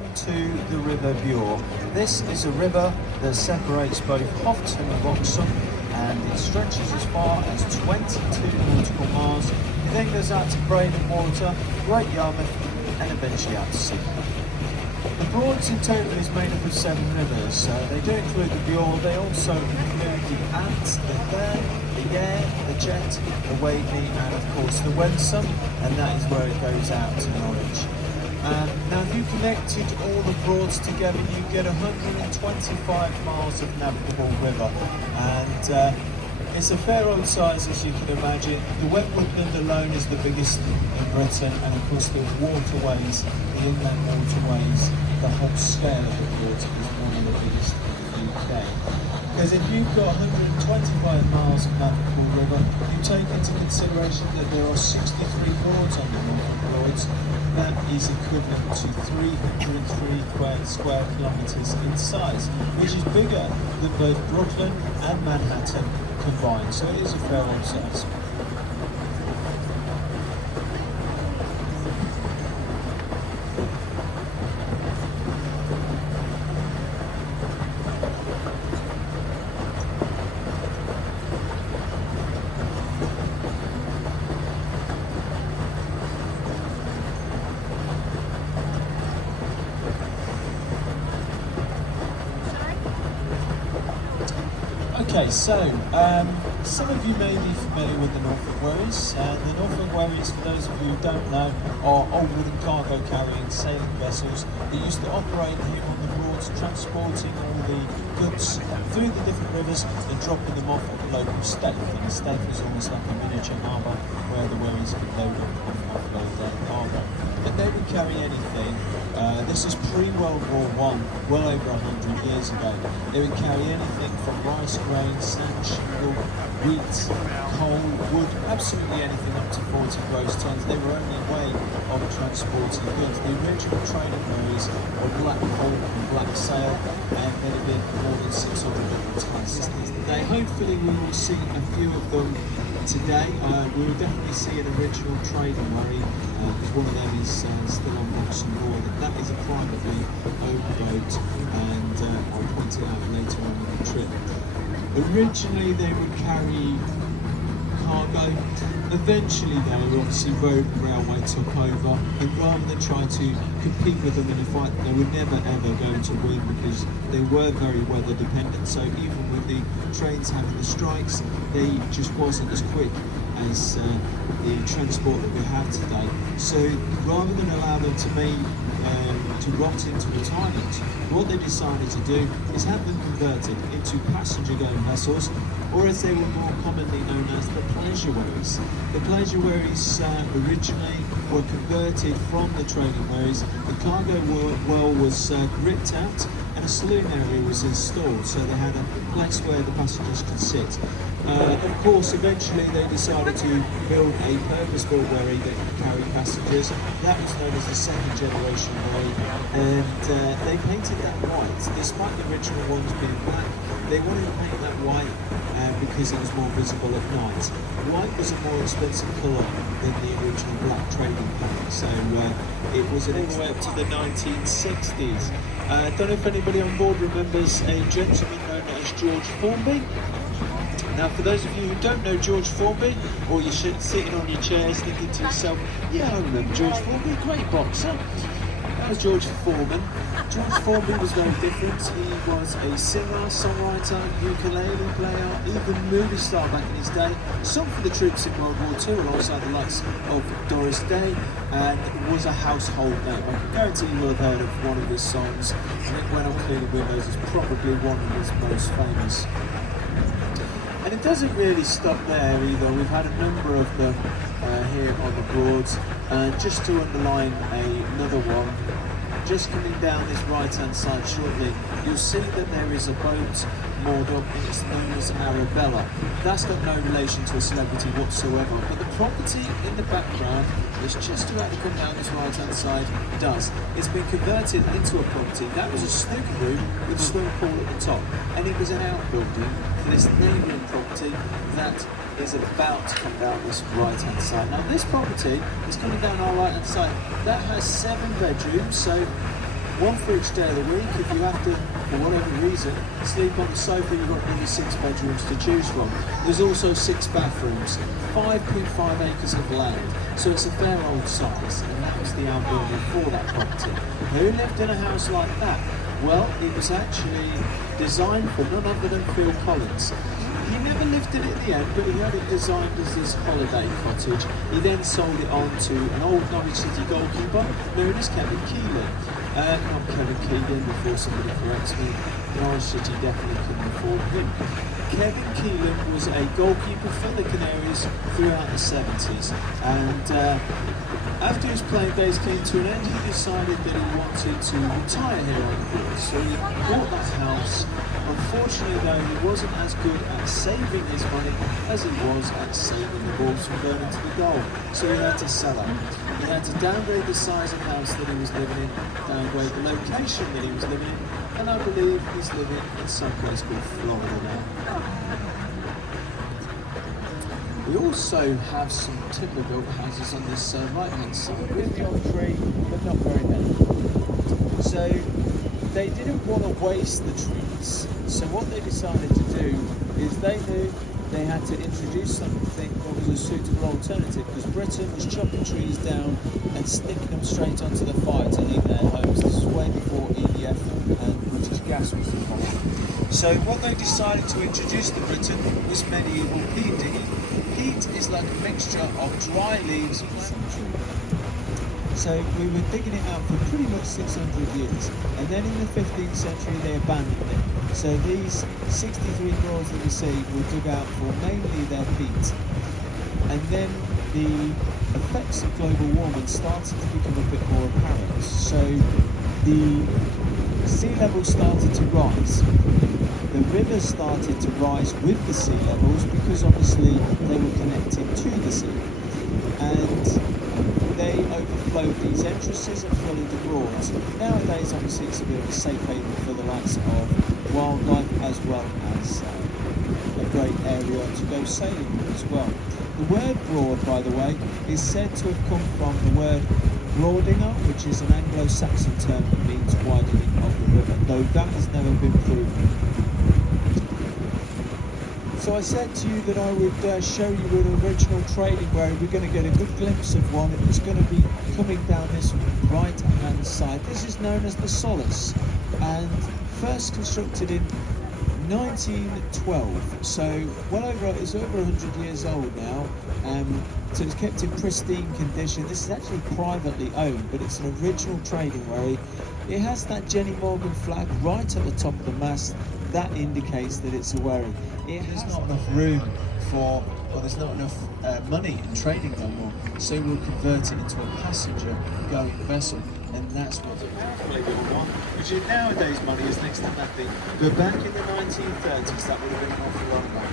welcome to the River Bure. This is a river that separates both Houghton and Wroxham, and it stretches as far as 22 nautical miles. It then goes out to Braden Water, Great Yarmouth, and eventually out to sea. The Broads in total is made up of 7 rivers. They do include the Bure, they also include the Ant, the Thurn, the Yare, the Jet, the Waveney, and of course the Wensum, and that is where it goes out to Norwich. Now if you connected all the Broads together, you get 125 miles of navigable river, and it's a fair old size, as you can imagine. The wet woodland alone is the biggest in Britain, and of course the waterways, the inland waterways, the whole scale of the Broads is one of the biggest in the UK. Because if you've got 125 miles of navigable river, you take into consideration that there are 63 Broads on the Northern Broads. That is equivalent to 303 square kilometres in size, which is bigger than both Brooklyn and Manhattan combined, so it is a fair old size. Okay, so some of you may be familiar with the Norfolk Wherries. The Norfolk Wherries, for those of you who don't know, are old wooden cargo carrying sailing vessels that used to operate here on the Broads, transporting all the goods through the different rivers and dropping them off at the local stake. And the stake was almost like a miniature harbour where the wherries could load up and offload their cargo. And they would carry anything. This is pre-World War I, well over 100 years ago. They would carry anything from rice, grain, sand, shingle, wheat, coal, wood, absolutely anything up to 40 gross tons. They were only a way of transporting goods. The original trading wherries were black hull and black sail, and there have been more than 600 different tons today. Hopefully we will see a few of them today. We will definitely see an original trading wherry, because one of them is still on Wroxham Moor. That is a privately owned boat, and I'll point it out later on in the trip. Originally they would carry cargo. Eventually though, obviously road and railway took over, and rather than try to compete with them in a fight, they were never ever going to win because they were very weather dependent. So even with the trains having the strikes, they just wasn't as quick as the transport that we have today. So rather than allow them to rot into retirement, what they decided to do is have them converted into passenger-going vessels, or as they were more commonly known as the pleasure wherries. The pleasure wherries originally were converted from the trading wherries. The cargo well was ripped out, and a saloon area was installed, so they had a place where the passengers could sit. Of course, eventually they decided to build a purpose-built wherry that could carry passengers. That was known as the second generation wherry, and they painted that white. Despite the original ones being black, they wanted to paint that white because it was more visible at night. White was a more expensive colour than the original black trading paint, so it was an all the way up to the 1960s. I don't know if anybody on board remembers a gentleman known as George Formby. Now, for those of you who don't know George Formby, or you're sitting on your chairs thinking to yourself, yeah, I remember George Formby, great boxer. That was George Foreman. George Formby was very different. He was a singer, songwriter, ukulele player, even movie star back in his day. Sung for the troops in World War II alongside the likes of Doris Day, and was a household name. I can guarantee you will have heard of one of his songs. I think When I'm Cleaning Windows is probably one of his most famous. And it doesn't really stop there either. We've had a number of them here on the Broads. Just to underline another one, just coming down this right hand side shortly, you'll see that there is a boat moored up, and it's known as Arabella. That's got no relation to a celebrity whatsoever, but the property in the background that's just about to come down this right hand side does. It's been converted into a property. That was a snooker room with a swimming pool at the top, and it was an outbuilding for this neighbouring property that is about to come down this right hand side. Now this property is coming down our right hand side. That has 7 bedrooms, so one for each day of the week. If you have to, for whatever reason, sleep on the sofa, you've got nearly 6 bedrooms to choose from. There's also 6 bathrooms, 5.5 acres of land, so it's a fair old size, and that was the outbuilding for that property. Who lived in a house like that? Well, it was actually designed for none other than Phil Collins. He never lived in it at the end, but he had it designed as this holiday cottage. He then sold it on to an old Norwich City goalkeeper known as Kevin Keelan. Not Kevin Keelan, before somebody corrects me. Norwich City definitely couldn't afford him. Kevin Keelan was a goalkeeper for the Canaries throughout the 70s, and after his playing days came to an end, he decided that he wanted to retire here on the Bure. So he bought that house. Unfortunately though, he wasn't as good at saving his money as he was at saving the balls from going into the goal. So he had to sell up. He had to downgrade the size of the house that he was living in, downgrade the location that he was living in, and I believe he's living in some place called Florida now. We also have some timber built houses on this right hand side with the old tree, but not very many. So they didn't want to waste the trees, so what they decided to do is they knew they had to introduce something that was a suitable alternative, because Britain was chopping trees down and sticking them straight onto the fire to heat their homes. This is way before EDF and British gas was involved. So what they decided to introduce to Britain was medieval peat digging. Peat is like a mixture of dry leaves and tree. So we were digging it out for pretty much 600 years, and then in the 15th century they abandoned it. So these 63 graves that you see were dug out for mainly their peat. And then the effects of global warming started to become a bit more apparent. So the sea level started to rise. The rivers started to rise with the sea levels because obviously they were connected to the sea. And they overflowed these entrances and flooded the Broads. Nowadays, obviously, it's a bit of a safe haven for the likes of wildlife, as well as a great area to go sailing with as well. The word Broad, by the way, is said to have come from the word Broadinger, which is an Anglo-Saxon term that means widening of the river, though that has never been proven. So I said to you that I would show you an original trading where we're going to get a good glimpse of one. It's going to be coming down this right hand side. This is known as the Solace, and first constructed in 1912, so well over, it's over 100 years old now. So it's kept in pristine condition. This is actually privately owned, but it's an original trading wherry. It has that Jenny Morgan flag right at the top of the mast. That indicates that it's a wherry. There's not enough room for, well, there's not enough money in trading no more, so we'll convert it into a passenger going vessel, and that's what the powerfully little one, which in nowadays money is next to nothing, but back in the 1930s that would have been an awful lot of money.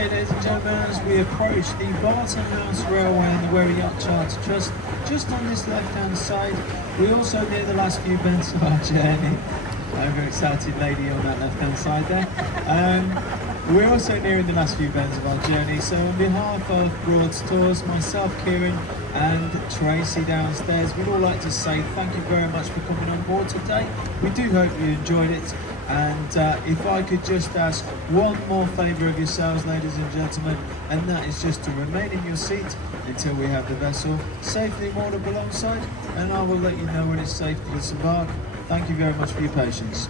Okay, ladies and gentlemen, as we approach the Barton House Railway and the Wherry Yacht Charter Trust, just on this left-hand side, we also near the last few bends of our journey. Overexcited lady on that left-hand side there. We're also nearing the last few bends of our journey, so on behalf of Broads Tours, myself, Kieran, and Tracy downstairs, we'd all like to say thank you very much for coming on board today. We do hope you enjoyed it, and if I could just ask one more favour of yourselves, ladies and gentlemen, and that is just to remain in your seat until we have the vessel safely moored up alongside, and I will let you know when it's safe to disembark. Thank you very much for your patience.